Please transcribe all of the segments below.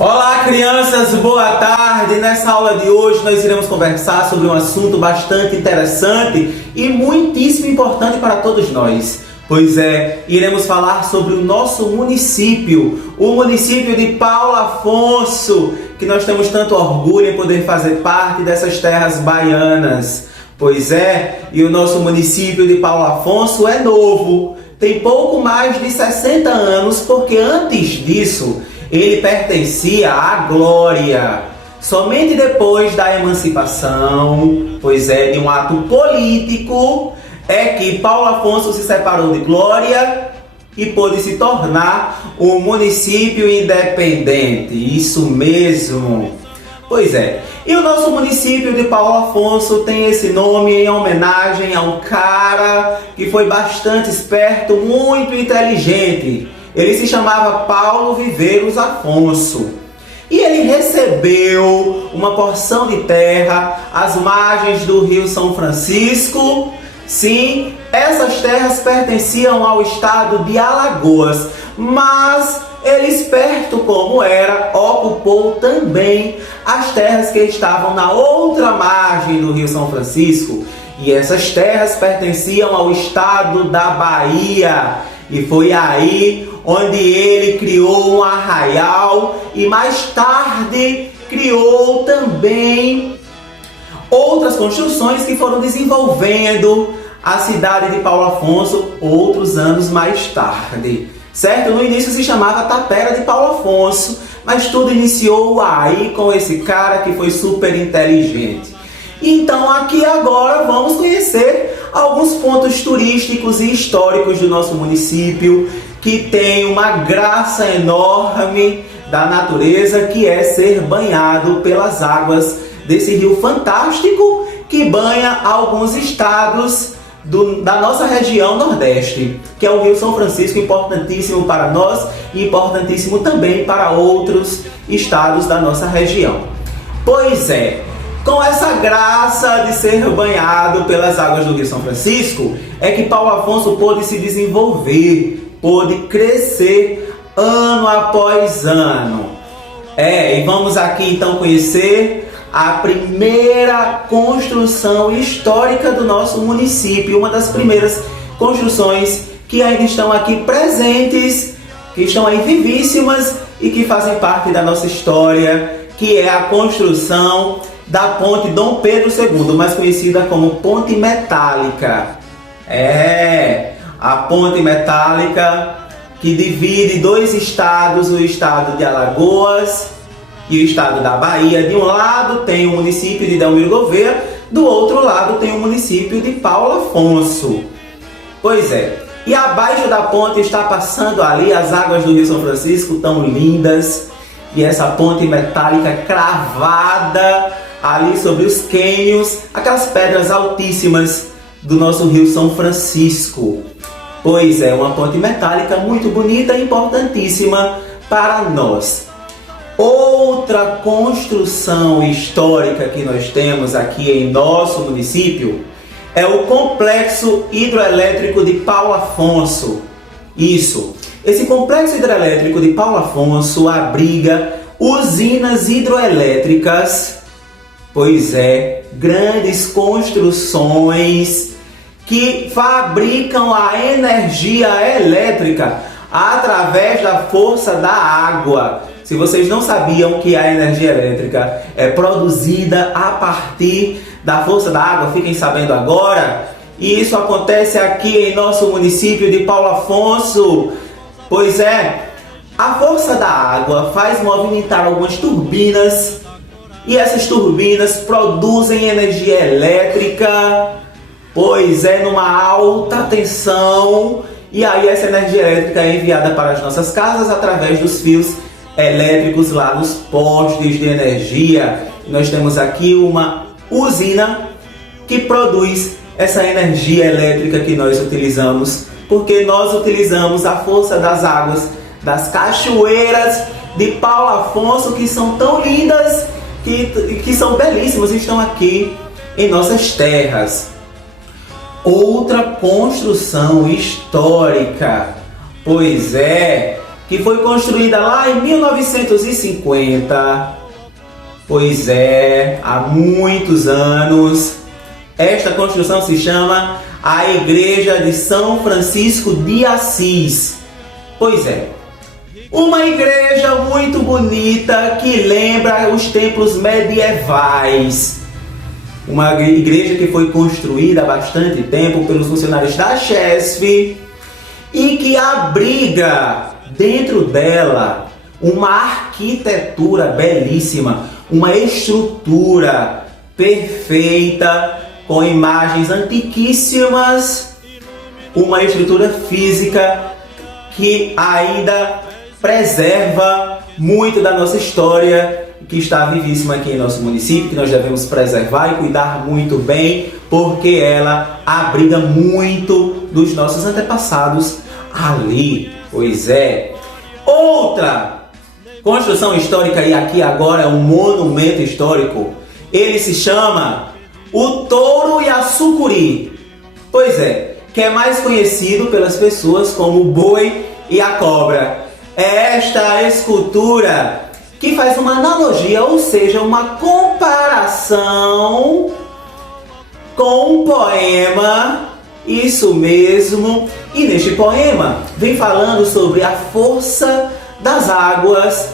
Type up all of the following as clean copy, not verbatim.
Olá, crianças, boa tarde. Nessa aula de hoje nós iremos conversar sobre um assunto bastante interessante e muitíssimo importante para todos nós. Pois é, iremos falar sobre o nosso município, o município de Paulo Afonso, que nós temos tanto orgulho em poder fazer parte dessas terras baianas. Pois é, e o nosso município de Paulo Afonso é novo, tem pouco mais de 60 anos, porque antes disso ele pertencia à Glória. Somente depois da emancipação, pois é, de um ato político, é que Paulo Afonso se separou de Glória e pôde se tornar um município independente. Isso mesmo. Pois é. E o nosso município de Paulo Afonso tem esse nome em homenagem a um cara que foi bastante esperto, muito inteligente. Ele se chamava Paulo Viveiros Afonso. E ele recebeu uma porção de terra às margens do Rio São Francisco. Sim, essas terras pertenciam ao estado de Alagoas, mas ele, esperto como era, ocupou também as terras que estavam na outra margem do Rio São Francisco. E essas terras pertenciam ao estado da Bahia. E foi aí onde ele criou um arraial e mais tarde criou também outras construções que foram desenvolvendo a cidade de Paulo Afonso outros anos mais tarde. Certo? No início se chamava Tapera de Paulo Afonso, mas tudo iniciou aí com esse cara que foi super inteligente. Então aqui agora vamos conhecer alguns pontos turísticos e históricos do nosso município, que tem uma graça enorme da natureza, que é ser banhado pelas águas desse rio fantástico que banha alguns estados da nossa região Nordeste, que é o Rio São Francisco, importantíssimo para nós e importantíssimo também para outros estados da nossa região. Pois é, com essa graça de ser banhado pelas águas do Rio São Francisco, é que Paulo Afonso pôde se desenvolver, pôde crescer ano após ano. E vamos aqui então conhecer a primeira construção histórica do nosso município, uma das primeiras construções que ainda estão aqui presentes, que estão aí vivíssimas e que fazem parte da nossa história, que é a construção da Ponte Dom Pedro II, mais conhecida como Ponte Metálica. A Ponte Metálica que divide dois estados, o estado de Alagoas e o estado da Bahia. De um lado tem o município de Delmiro Gouveia, do outro lado tem o município de Paulo Afonso. Pois é, e abaixo da ponte está passando ali as águas do Rio São Francisco, tão lindas, e essa ponte metálica cravada ali sobre os cânions, aquelas pedras altíssimas do nosso Rio São Francisco. Pois é, uma ponte metálica muito bonita e importantíssima para nós. Outra construção histórica que nós temos aqui em nosso município é o Complexo Hidroelétrico de Paulo Afonso. Isso, esse Complexo Hidroelétrico de Paulo Afonso abriga usinas hidroelétricas, pois é, grandes construções que fabricam a energia elétrica através da força da água. Se vocês não sabiam que a energia elétrica é produzida a partir da força da água, fiquem sabendo agora. E isso acontece aqui em nosso município de Paulo Afonso. Pois é, a força da água faz movimentar algumas turbinas e essas turbinas produzem energia elétrica, pois é, numa alta tensão, e aí essa energia elétrica é enviada para as nossas casas através dos fios elétricos lá nos postes de energia. Nós temos aqui uma usina que produz essa energia elétrica que nós utilizamos, porque nós utilizamos a força das águas das cachoeiras de Paulo Afonso, que são tão lindas, que são belíssimas e estão aqui em nossas terras. Outra construção histórica, pois é, que foi construída lá em 1950. Pois é, há muitos anos. Esta construção se chama a Igreja de São Francisco de Assis. Pois é, uma igreja muito bonita que lembra os templos medievais. Uma igreja que foi construída há bastante tempo pelos funcionários da CHESF e que abriga dentro dela uma arquitetura belíssima, uma estrutura perfeita, com imagens antiquíssimas, uma estrutura física que ainda preserva muito da nossa história, que está vivíssima aqui em nosso município, que nós devemos preservar e cuidar muito bem, porque ela abriga muito dos nossos antepassados ali. Pois é. Outra construção histórica, e aqui agora é um monumento histórico, ele se chama o Touro e a Sucuri. Pois é, que é mais conhecido pelas pessoas como o Boi e a Cobra. É esta escultura que faz uma analogia, ou seja, uma comparação com um poema, isso mesmo. E neste poema vem falando sobre a força das águas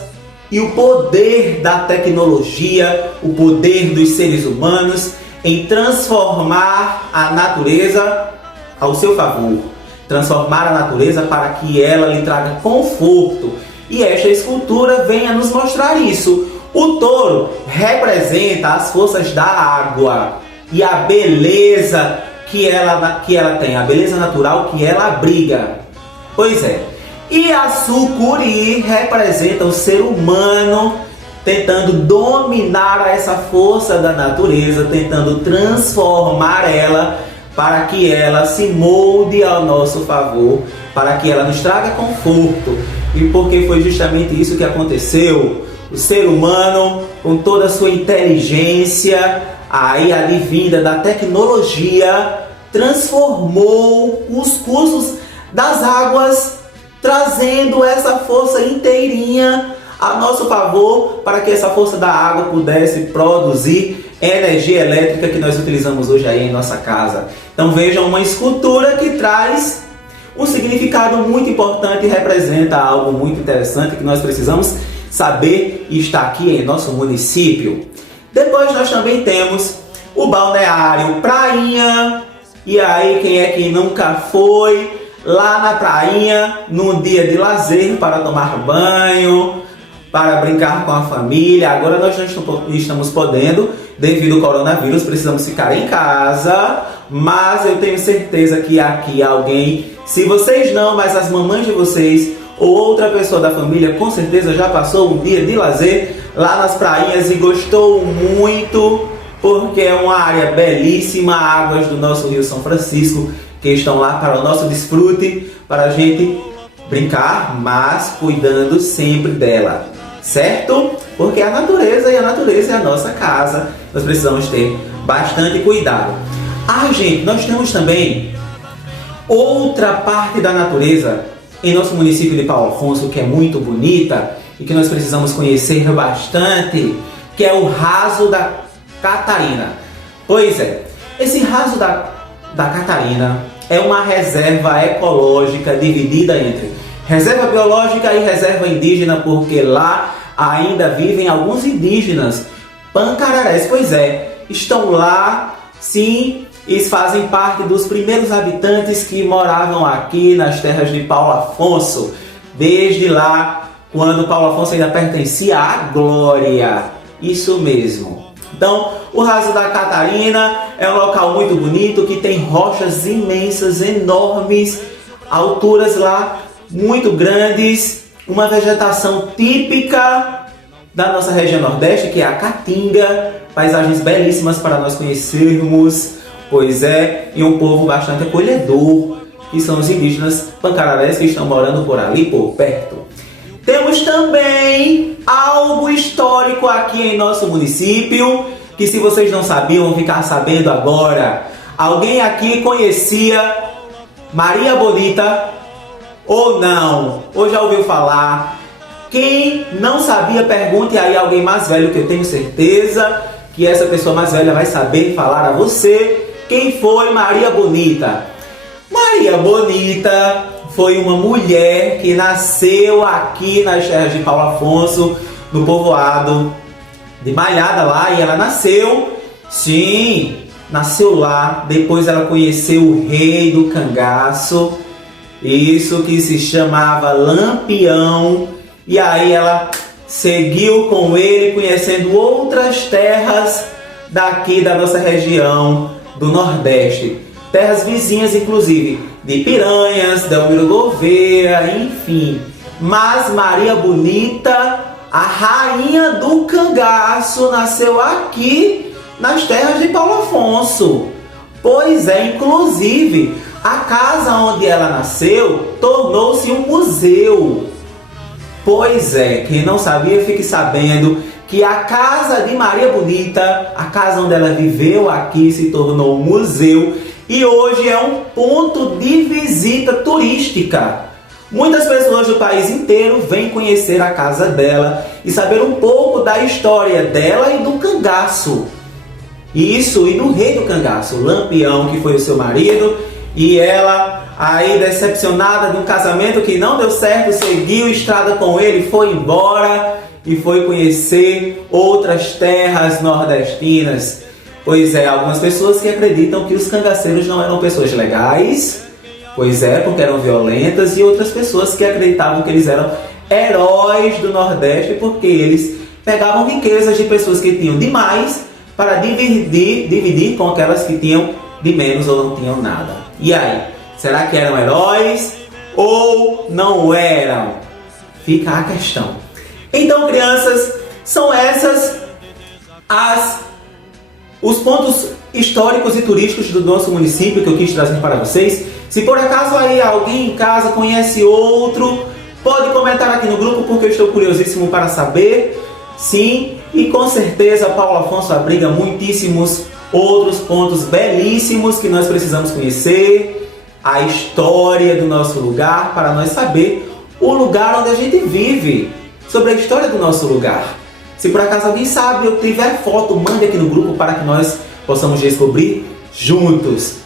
e o poder da tecnologia, o poder dos seres humanos em transformar a natureza ao seu favor, transformar a natureza para que ela lhe traga conforto. E esta escultura vem a nos mostrar isso. O touro representa as forças da água e a beleza que ela tem, a beleza natural que ela abriga. Pois é. E a sucuri representa o ser humano tentando dominar essa força da natureza, tentando transformar ela para que ela se molde ao nosso favor, para que ela nos traga conforto. E porque foi justamente isso que aconteceu. O ser humano, com toda a sua inteligência, aí advinda da tecnologia, transformou os cursos das águas, trazendo essa força inteirinha a nosso favor, para que essa força da água pudesse produzir energia elétrica que nós utilizamos hoje aí em nossa casa. Então vejam, uma escultura que traz um significado muito importante e representa algo muito interessante que nós precisamos saber e está aqui em nosso município. Depois nós também temos o balneário Prainha. E aí, quem é que nunca foi lá na prainha num dia de lazer para tomar banho, para brincar com a família? Agora nós não estamos podendo, devido ao coronavírus, precisamos ficar em casa, mas eu tenho certeza que aqui alguém, se vocês não, mas as mamães de vocês ou outra pessoa da família, com certeza já passou um dia de lazer lá nas prainhas e gostou muito, porque é uma área belíssima, águas do nosso Rio São Francisco, que estão lá para o nosso desfrute, para a gente brincar, mas cuidando sempre dela, certo? Porque a natureza é a nossa casa, nós precisamos ter bastante cuidado. Ah, gente, nós temos também outra parte da natureza em nosso município de Paulo Afonso, que é muito bonita e que nós precisamos conhecer bastante, que é o Raso da Catarina. Pois é, esse Raso da Catarina é uma reserva ecológica dividida entre reserva biológica e reserva indígena, porque lá ainda vivem alguns indígenas pancararés. Pois é, estão lá, sim, e fazem parte dos primeiros habitantes que moravam aqui nas terras de Paulo Afonso, desde lá, quando Paulo Afonso ainda pertencia à Glória. Isso mesmo. Então, o Raso da Catarina é um local muito bonito, que tem rochas imensas, enormes, alturas lá muito grandes, uma vegetação típica da nossa região Nordeste, que é a Caatinga, paisagens belíssimas para nós conhecermos, pois é, e um povo bastante acolhedor, que são os indígenas pancararés que estão morando por ali, por perto. Temos também algo histórico aqui em nosso município, que se vocês não sabiam, vão ficar sabendo agora. Alguém aqui conhecia Maria Bonita? ou não? Ou já ouviu falar? Quem não sabia, pergunte aí a alguém mais velho, que eu tenho certeza que essa pessoa mais velha vai saber falar a você quem foi Maria Bonita. Maria Bonita foi uma mulher que nasceu aqui nas terras de Paulo Afonso, no povoado de Malhada lá, e ela nasceu, sim, nasceu lá. Depois ela conheceu o rei do cangaço, isso que se chamava Lampião, e aí ela seguiu com ele, conhecendo outras terras daqui da nossa região do Nordeste, terras vizinhas inclusive, de Piranhas, Delmiro Gouveia, enfim. Mas Maria Bonita, a rainha do cangaço, nasceu aqui nas terras de Paulo Afonso. Pois é, inclusive, a casa onde ela nasceu tornou-se um museu. Pois é, quem não sabia, fique sabendo que a casa de Maria Bonita, a casa onde ela viveu aqui, se tornou um museu e hoje é um ponto de visita turística. Muitas pessoas do país inteiro vêm conhecer a casa dela e saber um pouco da história dela e do cangaço. Isso, e do rei do cangaço, Lampião, que foi o seu marido, e ela, aí decepcionada de um casamento que não deu certo, seguiu estrada com ele, foi embora e foi conhecer outras terras nordestinas. Pois é, algumas pessoas que acreditam que os cangaceiros não eram pessoas legais, pois é, porque eram violentas, e outras pessoas que acreditavam que eles eram heróis do Nordeste porque eles pegavam riquezas de pessoas que tinham demais para dividir com aquelas que tinham de menos ou não tinham nada. E aí, será que eram heróis ou não eram? Fica a questão. Então, crianças, são essas os pontos históricos e turísticos do nosso município que eu quis trazer para vocês. Se por acaso aí alguém em casa conhece outro, pode comentar aqui no grupo, porque eu estou curiosíssimo para saber. Sim, e com certeza Paulo Afonso abriga muitíssimos outros pontos belíssimos que nós precisamos conhecer, a história do nosso lugar, para nós saber o lugar onde a gente vive, sobre a história do nosso lugar. Se por acaso alguém sabe ou tiver foto, mande aqui no grupo para que nós possamos descobrir juntos.